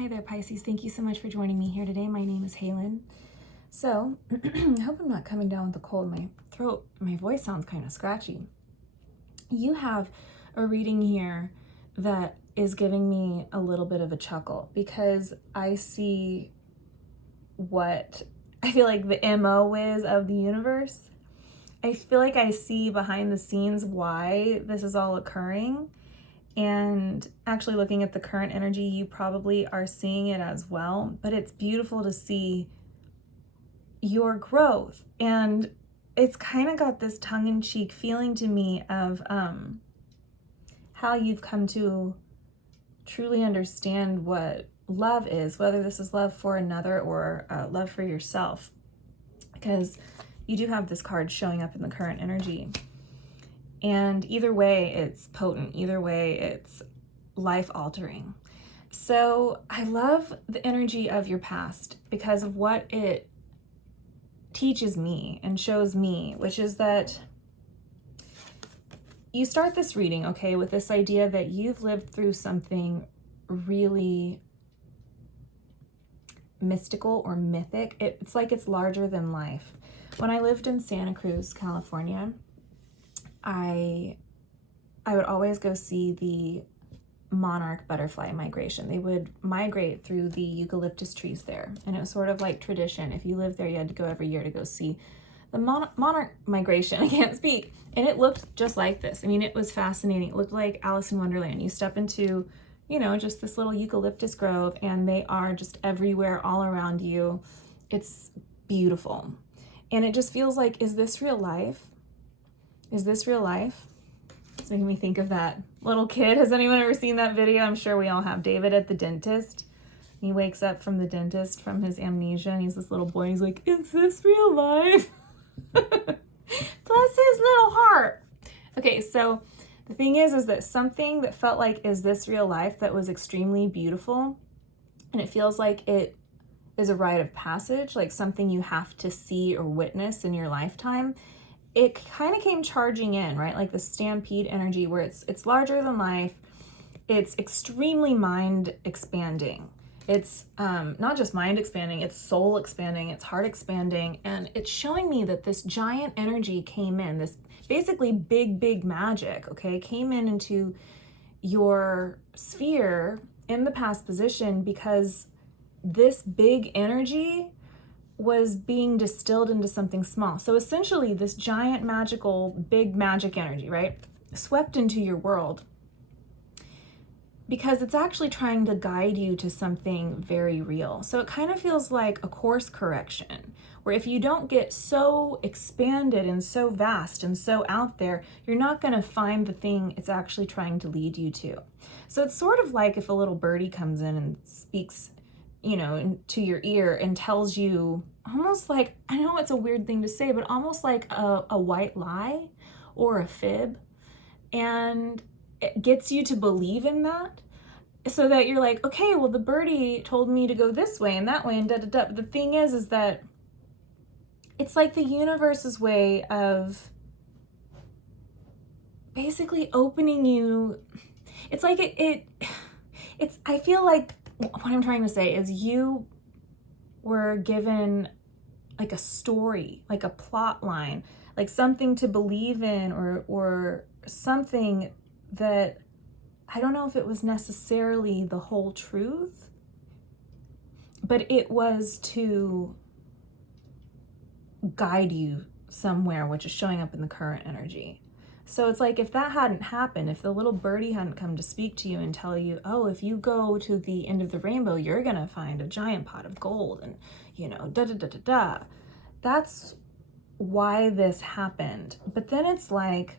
Hi there, Pisces. Thank you so much for joining me here today. My name is Halen. So, I hope I'm not coming down with a cold. My throat, my voice sounds kind of scratchy. You have a reading here that is giving me a little bit of a chuckle because I see what I feel like the MO is of the universe. I feel like I see behind the scenes why this is all occurring. And actually looking at the current energy, you probably are seeing it as well, but it's beautiful to see your growth. And it's kind of got this tongue-in-cheek feeling to me of how you've come to truly understand what love is, whether this is love for another or love for yourself, because you do have this card showing up in the current energy. And either way, it's potent. Either way, it's life-altering. So I love the energy of your past because of what it teaches me and shows me, which is that you start this reading, okay, with this idea that you've lived through something really mystical or mythic. It's like it's larger than life. When I lived in Santa Cruz, California, I would always go see the monarch butterfly migration. They would migrate through the eucalyptus trees there. And it was sort of like tradition. If you lived there, you had to go every year to go see the monarch migration. I can't speak. And it looked just like this. I mean, it was fascinating. It looked like Alice in Wonderland. You step into, just this little eucalyptus grove and they are just everywhere all around you. It's beautiful. And it just feels like, is this real life? Is this real life? It's making me think of that little kid. Has anyone ever seen that video? I'm sure we all have. David at the dentist. He wakes up from the dentist from his amnesia and he's this little boy and he's like, is this real life? Bless his little heart. Okay, so the thing is that something that felt like, is this real life, that was extremely beautiful, and it feels like it is a rite of passage, like something you have to see or witness in your lifetime. It kind of came charging in, right? Like the stampede energy where it's larger than life. It's extremely mind expanding. It's not just mind expanding, it's soul expanding, it's heart expanding. And it's showing me that this giant energy came in, this basically big magic, okay, came into your sphere in the past position because this big energy was being distilled into something small. So essentially this giant magical, big magic energy, right, swept into your world because it's actually trying to guide you to something very real. So it kind of feels like a course correction, where if you don't get so expanded and so vast and so out there, you're not going to find the thing it's actually trying to lead you to. So it's sort of like if a little birdie comes in and speaks into your ear and tells you, almost like, I know it's a weird thing to say, but almost like a white lie or a fib. And it gets you to believe in that so that you're like, okay, well, the birdie told me to go this way and that way and da-da-da. But the thing is that it's like the universe's way of basically opening you. It's like it's, I feel like what I'm trying to say is you were given like a story, like a plot line, like something to believe in or something that I don't know if it was necessarily the whole truth, but it was to guide you somewhere, which is showing up in the current energy. So it's like if that hadn't happened, if the little birdie hadn't come to speak to you and tell you, oh, if you go to the end of the rainbow, you're going to find a giant pot of gold and, da-da-da-da-da. That's why this happened. But then it's like,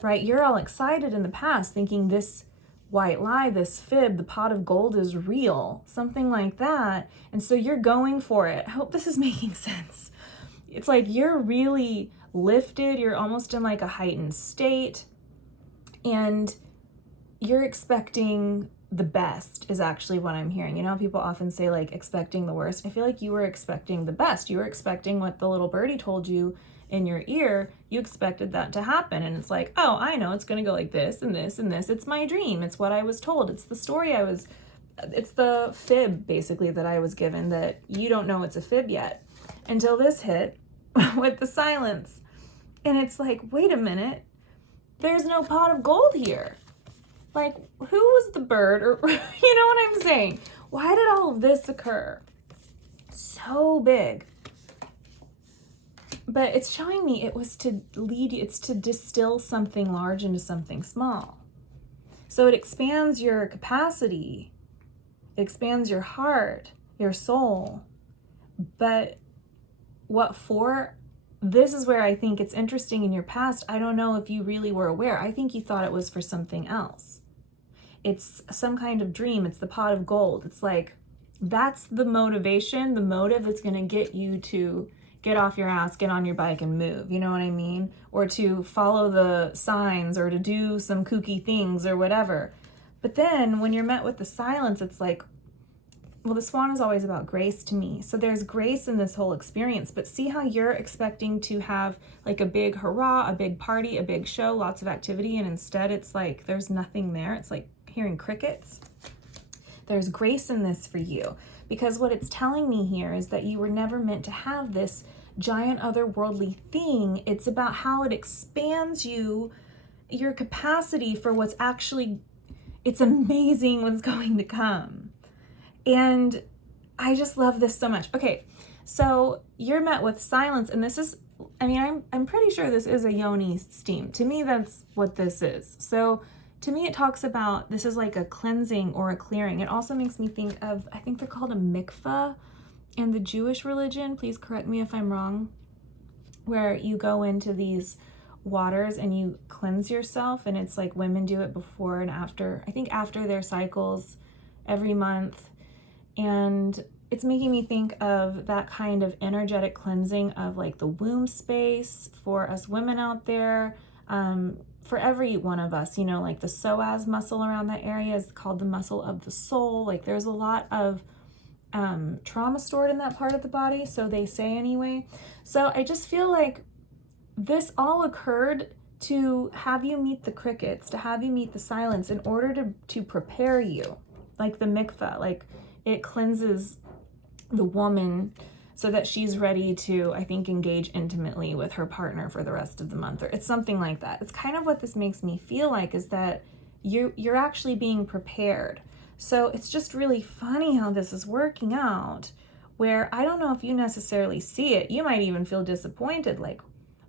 right, you're all excited in the past thinking this white lie, this fib, the pot of gold is real, something like that. And so you're going for it. I hope this is making sense. It's like you're really lifted, you're almost in like a heightened state, and you're expecting the best is actually what I'm hearing. People often say like expecting the worst. I feel like you were expecting the best. You were expecting what the little birdie told you in your ear. You expected that to happen. And it's like, oh, I know it's going to go like this and this and this. It's my dream. It's what I was told. It's the story I was it's the fib basically that I was given, that you don't know it's a fib yet until this hit with the silence. And it's like, wait a minute, there's no pot of gold here. Like, who was the bird? Or you know what I'm saying? Why did all of this occur? So big. But it's showing me it was to lead you, it's to distill something large into something small. So it expands your capacity, it expands your heart, your soul. But what for? This is where I think it's interesting in your past. I don't know if you really were aware. I think you thought it was for something else. It's some kind of dream. It's the pot of gold. It's like, that's the motivation, the motive that's going to get you to get off your ass, get on your bike and move. You know what I mean? Or to follow the signs, or to do some kooky things or whatever. But then when you're met with the silence, it's like, well, the swan is always about grace to me. So there's grace in this whole experience, but see how you're expecting to have like a big hurrah, a big party, a big show, lots of activity. And instead it's like, there's nothing there. It's like hearing crickets. There's grace in this for you, because what it's telling me here is that you were never meant to have this giant otherworldly thing. It's about how it expands you, your capacity for what's actually, it's amazing what's going to come. And I just love this so much. Okay, so you're met with silence, and this is, I mean, I'm pretty sure this is a yoni steam. To me, that's what this is. So to me, it talks about, this is like a cleansing or a clearing. It also makes me think of, I think they're called a mikveh in the Jewish religion. Please correct me if I'm wrong. Where you go into these waters and you cleanse yourself, and it's like women do it before and after, I think after their cycles every month. And it's making me think of that kind of energetic cleansing of like the womb space for us women out there, for every one of us, you know, like the psoas muscle around that area is called the muscle of the soul. Like there's a lot of trauma stored in that part of the body, so they say anyway. So I just feel like this all occurred to have you meet the crickets, to have you meet the silence, in order to prepare you, like the mikveh, like it cleanses the woman so that she's ready to, I think, engage intimately with her partner for the rest of the month, or it's something like that. It's kind of what this makes me feel like, is that you're actually being prepared. So it's just really funny how this is working out, where I don't know if you necessarily see it. You might even feel disappointed, like,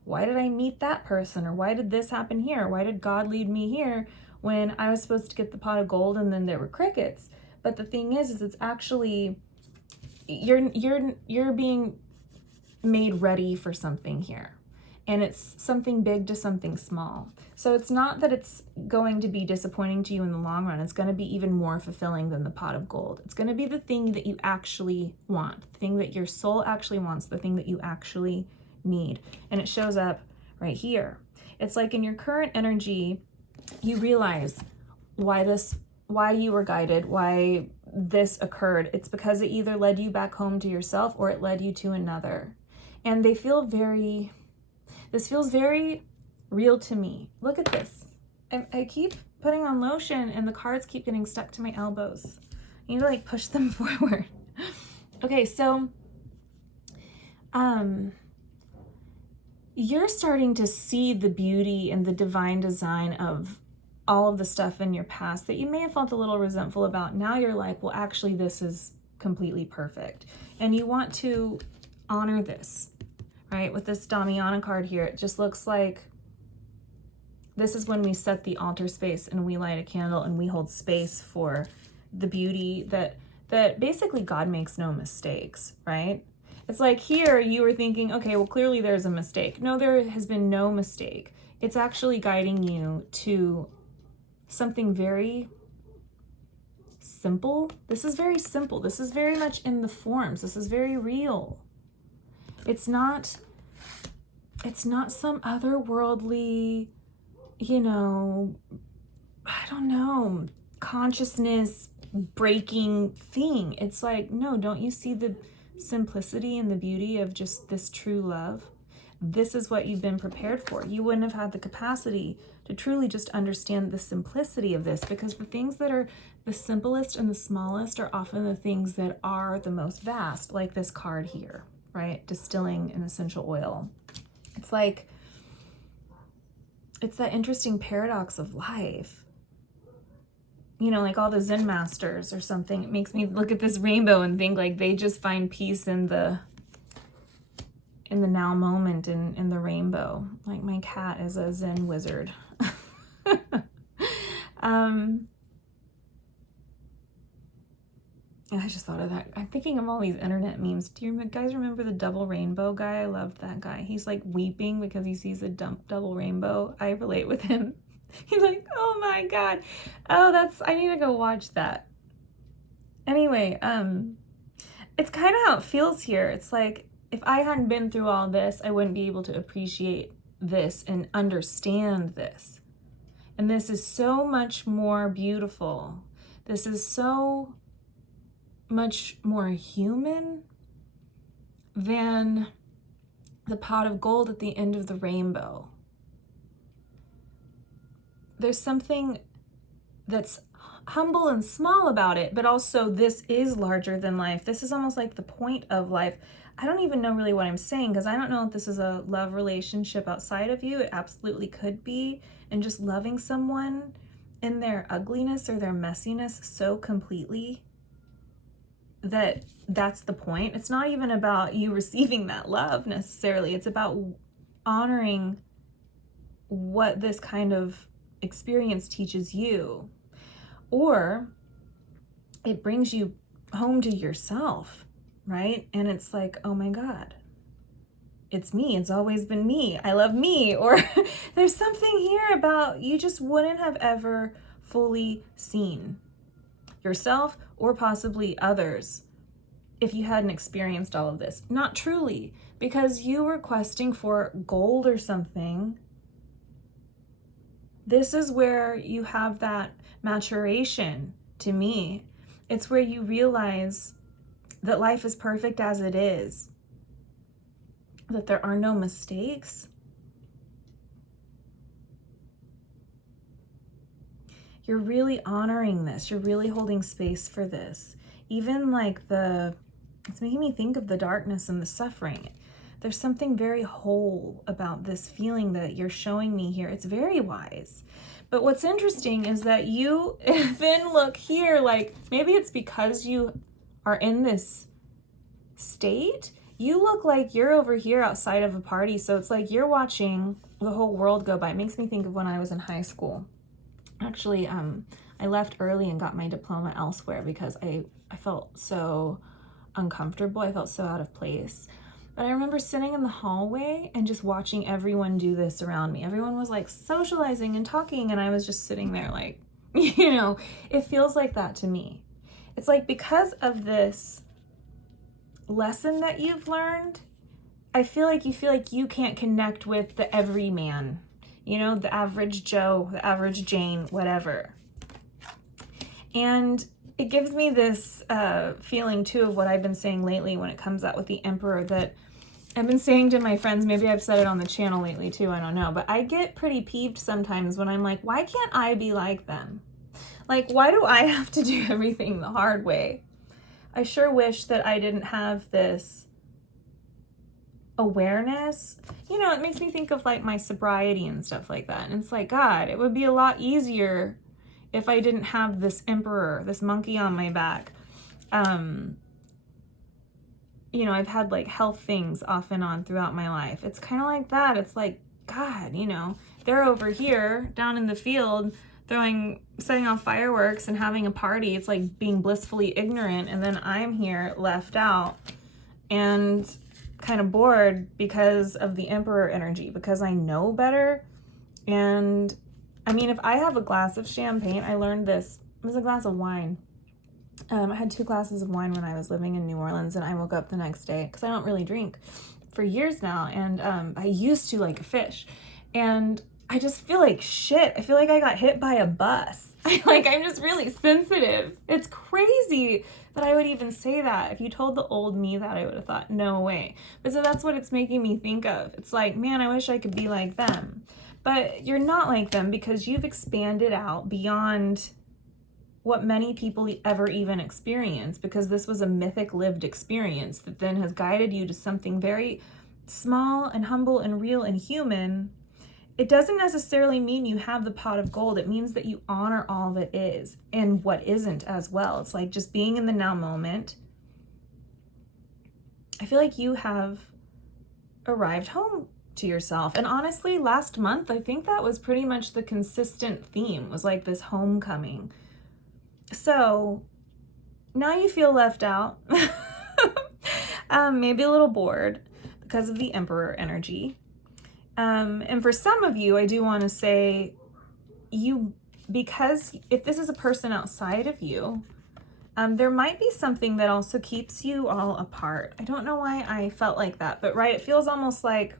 why did I meet that person? Or why did this happen here? Why did God lead me here when I was supposed to get the pot of gold and then there were crickets? But the thing is it's actually, you're being made ready for something here. And it's something big to something small. So it's not that it's going to be disappointing to you in the long run. It's going to be even more fulfilling than the pot of gold. It's going to be the thing that you actually want, the thing that your soul actually wants, the thing that you actually need. And it shows up right here. It's like in your current energy, you realize why you were guided, why this occurred. It's because it either led you back home to yourself or it led you to another. And this feels very real to me. Look at this. I keep putting on lotion and the cards keep getting stuck to my elbows. I need to like push them forward. Okay, so you're starting to see the beauty and the divine design of all of the stuff in your past that you may have felt a little resentful about. Now you're like, well, actually, this is completely perfect. And you want to honor this, right? With this Damiana card here, it just looks like this is when we set the altar space and we light a candle and we hold space for the beauty that basically God makes no mistakes, right? It's like here you were thinking, okay, well, clearly there's a mistake. No, there has been no mistake. It's actually guiding you to something very simple. This is very simple. This is very much in the forms. This is very real. It's not some otherworldly, you know, I don't know, consciousness breaking thing. It's like, no, don't you see the simplicity and the beauty of just this true love? This is what you've been prepared for. You wouldn't have had the capacity to to truly just understand the simplicity of this, because the things that are the simplest and the smallest are often the things that are the most vast, like this card here, right? Distilling an essential oil. It's like, it's that interesting paradox of life. You know, like all the Zen masters or something, it makes me look at this rainbow and think like they just find peace in the now moment in the rainbow. Like my cat is a Zen wizard. I just thought of that. I'm thinking of all these internet memes. Do you guys remember the double rainbow guy? I loved that guy. He's like weeping because he sees a double rainbow. I relate with him. He's like, oh my God. Oh, I need to go watch that. Anyway, it's kind of how it feels here. It's like, if I hadn't been through all this, I wouldn't be able to appreciate this and understand this. And this is so much more beautiful. This is so much more human than the pot of gold at the end of the rainbow. There's something that's humble and small about it, but also this is larger than life. This is almost like the point of life. I don't even know really what I'm saying, because I don't know if this is a love relationship outside of you. It absolutely could be. And just loving someone in their ugliness or their messiness so completely that that's the point. It's not even about you receiving that love necessarily. It's about honoring what this kind of experience teaches you. Or it brings you home to yourself, right? And it's like, oh my God, it's me. It's always been me. I love me. Or there's something here about you just wouldn't have ever fully seen yourself or possibly others if you hadn't experienced all of this. Not truly, because you were questing for gold or something. This is where you have that maturation. To me, it's where you realize that life is perfect as it is, that there are no mistakes. You're really honoring this. You're really holding space for this. Even like it's making me think of the darkness and the suffering. There's something very whole about this feeling that you're showing me here. It's very wise. But what's interesting is that you then look here, like maybe it's because you are in this state, you look like you're over here outside of a party. So it's like you're watching the whole world go by. It makes me think of when I was in high school. Actually, I left early and got my diploma elsewhere because I felt so uncomfortable. I felt so out of place. But I remember sitting in the hallway and just watching everyone do this around me. Everyone was like socializing and talking, and I was just sitting there like, you know, it feels like that to me. It's like because of this lesson that you've learned, I feel like you can't connect with the everyman, you know, the average Joe, the average Jane, whatever. And it gives me this feeling too of what I've been saying lately when it comes out with the Emperor, that I've been saying to my friends, maybe I've said it on the channel lately too, I don't know, but I get pretty peeved sometimes when I'm like, why can't I be like them? Like, why do I have to do everything the hard way? I sure wish that I didn't have this awareness. You know, it makes me think of like my sobriety and stuff like that. And it's like, God, it would be a lot easier if I didn't have this emperor, this monkey on my back. You know, I've had like health things off and on throughout my life. It's kind of like that. It's like, God, you know, they're over here down in the field setting off fireworks and having a party. It's like being blissfully ignorant. And then I'm here left out and kind of bored because of the emperor energy, because I know better. And I mean, if I have a glass of champagne, I learned this, it was a glass of wine. I had 2 glasses of wine when I was living in New Orleans, and I woke up the next day, because I don't really drink for years now, and I used to like a fish, and I just feel like shit. I feel like I got hit by a bus. I'm just really sensitive. It's crazy that I would even say that. If you told the old me that, I would have thought, no way. But so that's what it's making me think of. It's like, man, I wish I could be like them. But you're not like them because you've expanded out beyond what many people ever even experience, because this was a mythic lived experience that then has guided you to something very small and humble and real and human. It doesn't necessarily mean you have the pot of gold. It means that you honor all that is and what isn't as well. It's like just being in the now moment. I feel like you have arrived home to yourself. And honestly, last month, I think that was pretty much the consistent theme, was like this homecoming. So now you feel left out, maybe a little bored because of the Emperor energy. And for some of you, I do want to say because if this is a person outside of you, there might be something that also keeps you all apart. I don't know why I felt like that, but right, it feels almost like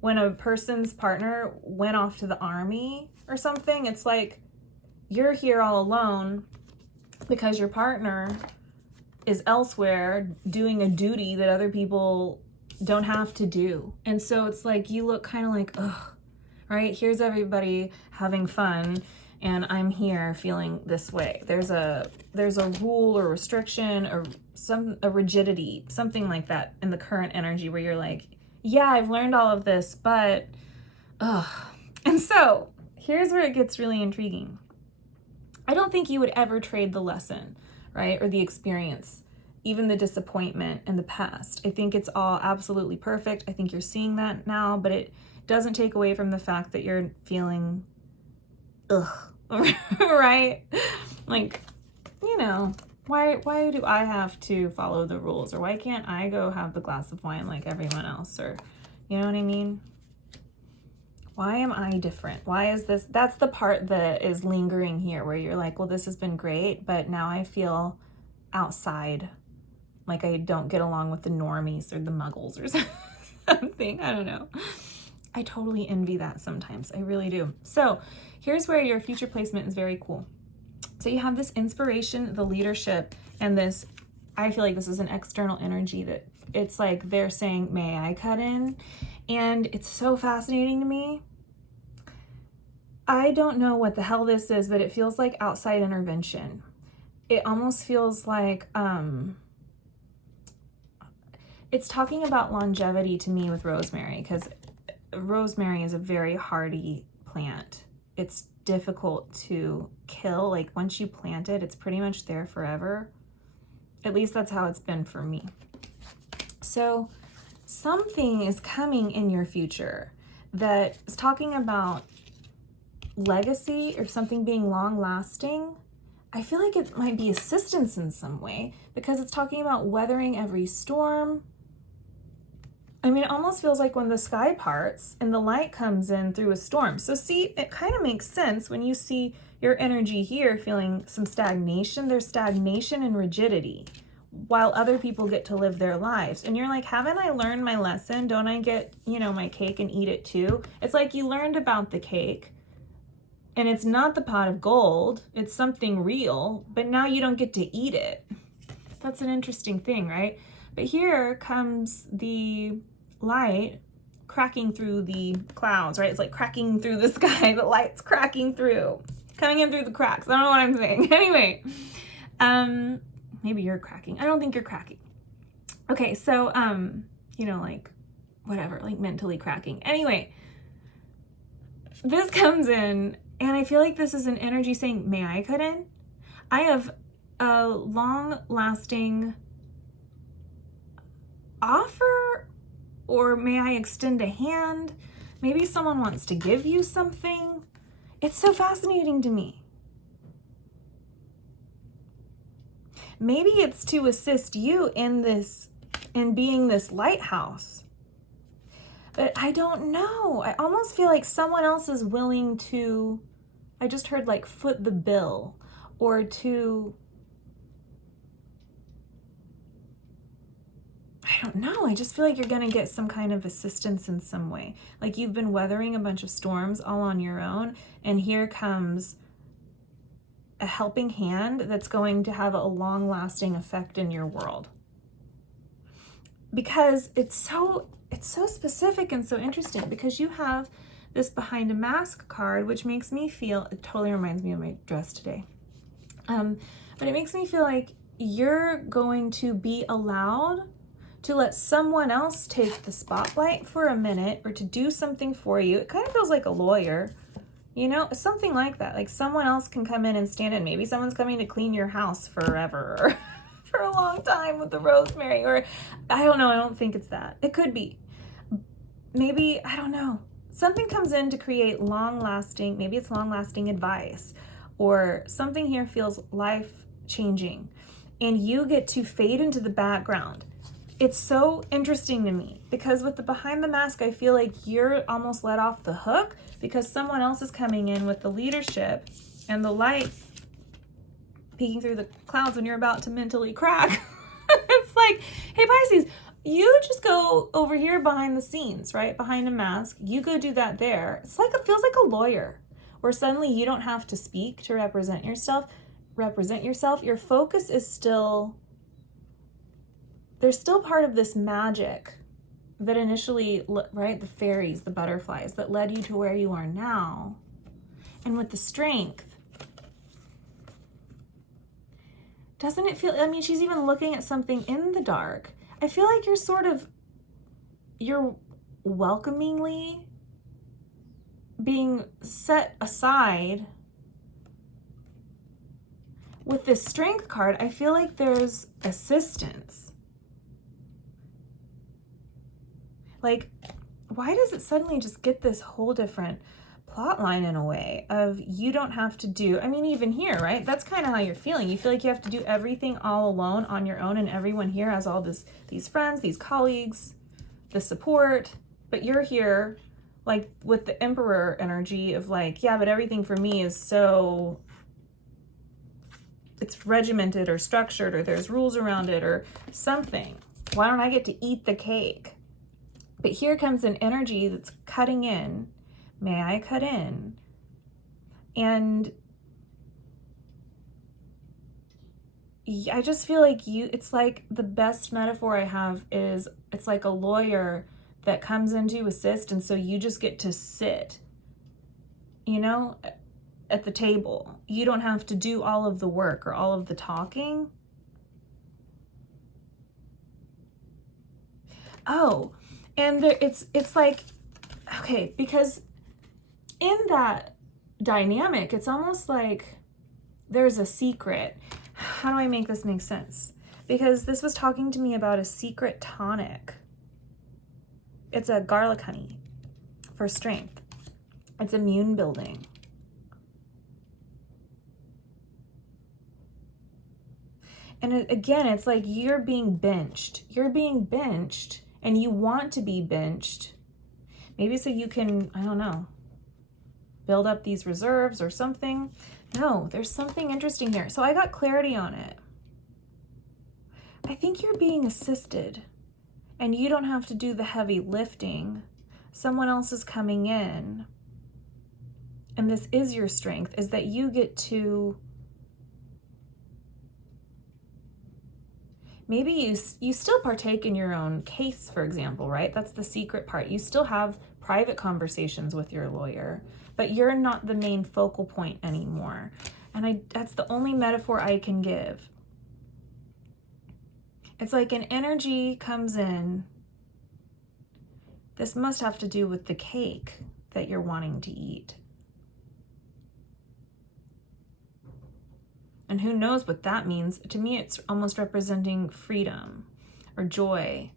when a person's partner went off to the army or something. It's like you're here all alone because your partner is elsewhere doing a duty that other people don't have to do. And so it's like you look kind of like, ugh, right? Here's everybody having fun, and I'm here feeling this way. There's a rule or restriction or a rigidity, something like that in the current energy where you're like, yeah, I've learned all of this, but ugh. And so here's where it gets really intriguing. I don't think you would ever trade the lesson, right? Or the experience, even the disappointment in the past. I think it's all absolutely perfect. I think you're seeing that now, but it doesn't take away from the fact that you're feeling ugh, right? Like, you know, why do I have to follow the rules? Or why can't I go have the glass of wine like everyone else? Or, you know what I mean? Why am I different? Why is this? That's the part that is lingering here where you're like, well, this has been great, but now I feel outside. Like I don't get along with the normies or the muggles or something. I don't know. I totally envy that sometimes. I really do. So here's where your future placement is very cool. So you have this inspiration, the leadership, and this, I feel like this is an external energy that it's like they're saying, may I cut in? And it's so fascinating to me. I don't know what the hell this is, but it feels like outside intervention. It almost feels like, it's talking about longevity to me with rosemary, because rosemary is a very hardy plant. It's difficult to kill. Like once you plant it, it's pretty much there forever. At least that's how it's been for me. So something is coming in your future that is talking about legacy or something being long lasting. I feel like it might be assistance in some way because it's talking about weathering every storm. I mean, it almost feels like when the sky parts and the light comes in through a storm. So see, it kind of makes sense when you see your energy here feeling some stagnation. There's stagnation and rigidity while other people get to live their lives. And you're like, haven't I learned my lesson? Don't I get, my cake and eat it too? It's like you learned about the cake and it's not the pot of gold. It's something real, but now you don't get to eat it. That's an interesting thing, right? But here comes the light cracking through the clouds, right? It's like cracking through the sky. The light's cracking through, coming in through the cracks. I don't know what I'm saying. Anyway, maybe you're cracking. I don't think you're cracking. Okay, so, like whatever, like mentally cracking. Anyway, this comes in and I feel like this is an energy saying, may I cut in? I have a long-lasting offer, or may I extend a hand? Maybe someone wants to give you something. It's so fascinating to me. Maybe it's to assist you in being this lighthouse. But I don't know. I almost feel like someone else is willing to, I just heard like foot the bill, or to, I don't know. I just feel like you're going to get some kind of assistance in some way. Like you've been weathering a bunch of storms all on your own, and here comes a helping hand that's going to have a long-lasting effect in your world. Because it's so specific and so interesting, because you have this behind a mask card, which makes me feel, it totally reminds me of my dress today. But it makes me feel like you're going to be allowed to let someone else take the spotlight for a minute, or to do something for you. It kind of feels like a lawyer, you know, something like that. Like someone else can come in and stand in. Maybe someone's coming to clean your house forever, or for a long time with the rosemary, or I don't know. I don't think it's that. It could be. Maybe, I don't know. Something comes in to create long-lasting, maybe it's long-lasting advice, or something here feels life-changing, and you get to fade into the background. It's so interesting to me because with the behind the mask, I feel like you're almost let off the hook because someone else is coming in with the leadership and the light peeking through the clouds when you're about to mentally crack. It's like, hey, Pisces, you just go over here behind the scenes, right? Behind a mask. You go do that there. It's like, it feels like a lawyer where suddenly you don't have to speak to represent yourself. Your focus is still, there's still part of this magic that initially, right? The fairies, the butterflies that led you to where you are now. And with the strength, doesn't it feel, I mean, she's even looking at something in the dark. I feel like you're welcomingly being set aside with this strength card. I feel like there's assistance. Like, why does it suddenly just get this whole different plot line in a way of you don't have to do, I mean, even here, right? That's kind of how you're feeling. You feel like you have to do everything all alone on your own, and everyone here has all these friends, these colleagues, the support, but you're here like with the emperor energy of like, yeah, but everything for me is so, it's regimented or structured, or there's rules around it or something. Why don't I get to eat the cake? But here comes an energy that's cutting in. May I cut in? And I just feel like it's like the best metaphor I have is it's like a lawyer that comes in to assist, and so you just get to sit, you know, at the table. You don't have to do all of the work or all of the talking. Oh, and it's like, okay, because in that dynamic, it's almost like there's a secret. How do I make this make sense? Because this was talking to me about a secret tonic. It's a garlic honey for strength. It's immune building. And again, it's like you're being benched. You're being benched, and you want to be benched. Maybe so you can, I don't know, build up these reserves or something. No, there's something interesting here. So I got clarity on it. I think you're being assisted, and you don't have to do the heavy lifting. Someone else is coming in, and this is your strength, is that you get to, maybe you still partake in your own case, for example, right? That's the secret part. You still have private conversations with your lawyer, but you're not the main focal point anymore. And that's the only metaphor I can give. It's like an energy comes in. This must have to do with the cake that you're wanting to eat. And who knows what that means? To me, it's almost representing freedom or joy.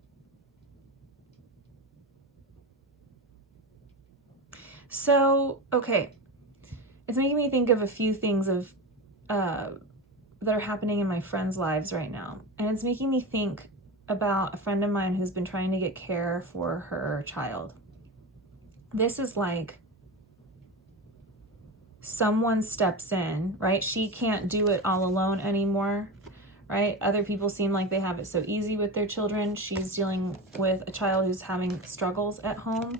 So, okay, it's making me think of a few things of that are happening in my friends' lives right now. And it's making me think about a friend of mine who's been trying to get care for her child. This is like someone steps in, right? She can't do it all alone anymore, right? Other people seem like they have it so easy with their children. She's dealing with a child who's having struggles at home,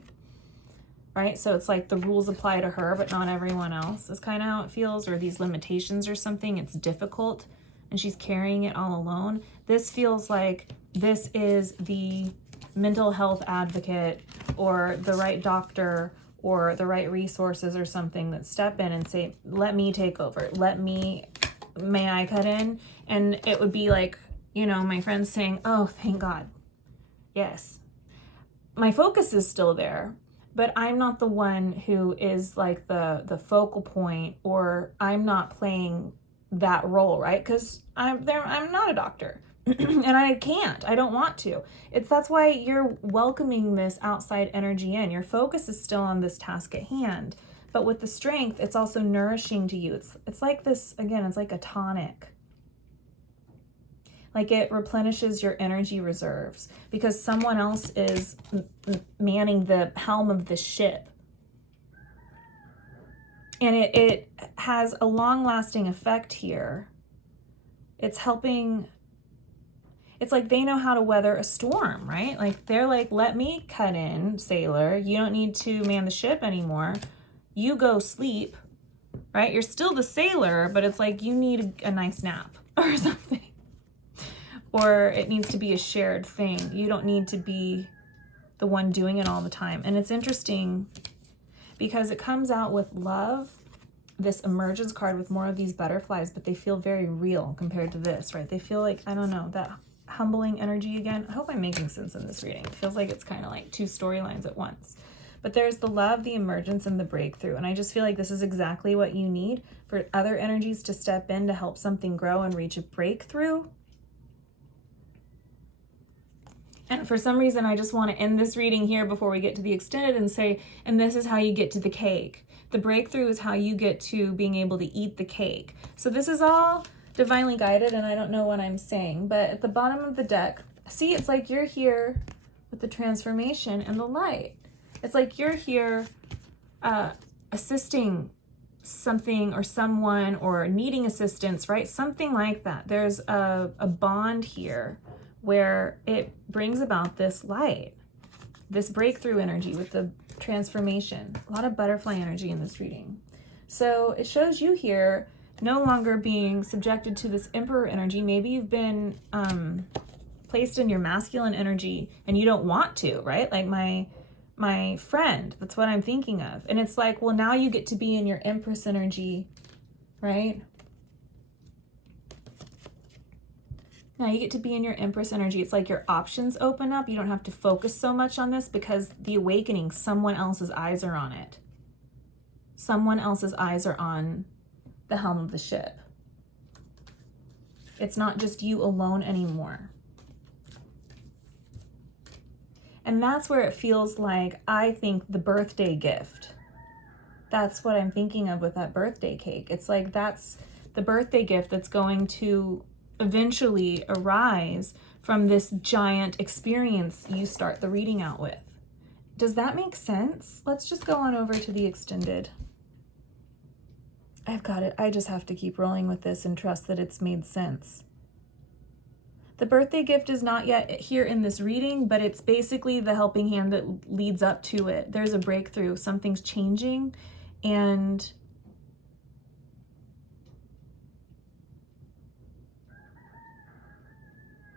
right? So it's like the rules apply to her, but not everyone else is kind of how it feels, or these limitations or something. It's difficult, and she's carrying it all alone. This feels like this is the mental health advocate or the right doctor or the right resources or something that step in and say, let me take over. May I cut in? And it would be like, you know, my friends saying, oh, thank God. Yes. My focus is still there, but I'm not the one who is like the focal point, or I'm not playing that role, right? Because I'm not a doctor. And I don't want to. That's why you're welcoming this outside energy in. Your focus is still on this task at hand, but with the strength, it's also nourishing to you. It's like this, again, it's like a tonic. Like it replenishes your energy reserves because someone else is manning the helm of the ship. And it has a long-lasting effect here. It's helping, it's like they know how to weather a storm, right? Like they're like, let me cut in, sailor. You don't need to man the ship anymore. You go sleep, right? You're still the sailor, but it's like you need a nice nap or something. Or it needs to be a shared thing. You don't need to be the one doing it all the time. And it's interesting because it comes out with love, this emergence card with more of these butterflies, but they feel very real compared to this, right? They feel like, I don't know, that humbling energy again. I hope I'm making sense in this reading. It feels like it's kind of like two storylines at once. But there's the love, the emergence, and the breakthrough. And I just feel like this is exactly what you need for other energies to step in to help something grow and reach a breakthrough. And for some reason, I just want to end this reading here before we get to the extended and say, and this is how you get to the cake. The breakthrough is how you get to being able to eat the cake. So this is all divinely guided, and I don't know what I'm saying, but at the bottom of the deck, see, it's like you're here with the transformation and the light. It's like you're here assisting something or someone or needing assistance, right? Something like that. There's a bond here where it brings about this light, this breakthrough energy with the transformation. A lot of butterfly energy in this reading. So it shows you here no longer being subjected to this emperor energy. Maybe you've been placed in your masculine energy and you don't want to, right? Like my friend, that's what I'm thinking of. And it's like, well, now you get to be in your empress energy, right? Now you get to be in your empress energy. It's like your options open up. You don't have to focus so much on this because the awakening, someone else's eyes are on it. Someone else's eyes are on the helm of the ship. It's not just you alone anymore. And that's where it feels like, I think, the birthday gift. That's what I'm thinking of with that birthday cake. It's like that's the birthday gift that's going to eventually arise from this giant experience you start the reading out with. Does that make sense? Let's just go on over to the extended. I've got it. I just have to keep rolling with this and trust that it's made sense. The birthday gift is not yet here in this reading, but it's basically the helping hand that leads up to it. There's a breakthrough. Something's changing, and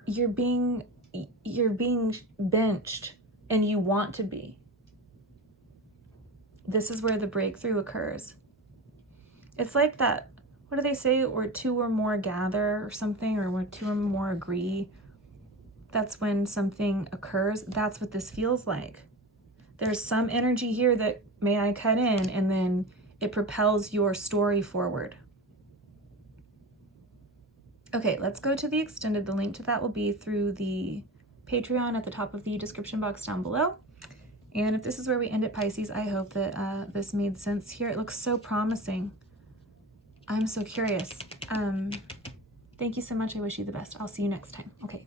you're being benched, and you want to be. This is where the breakthrough occurs. It's like that, what do they say, where two or more gather or something, or where two or more agree? That's when something occurs. That's what this feels like. There's some energy here that may I cut in, and then it propels your story forward. Okay, let's go to the extended. The link to that will be through the Patreon at the top of the description box down below. And if this is where we end it, Pisces, I hope that this made sense here. It looks so promising. I'm so curious. Thank you so much. I wish you the best. I'll see you next time. Okay.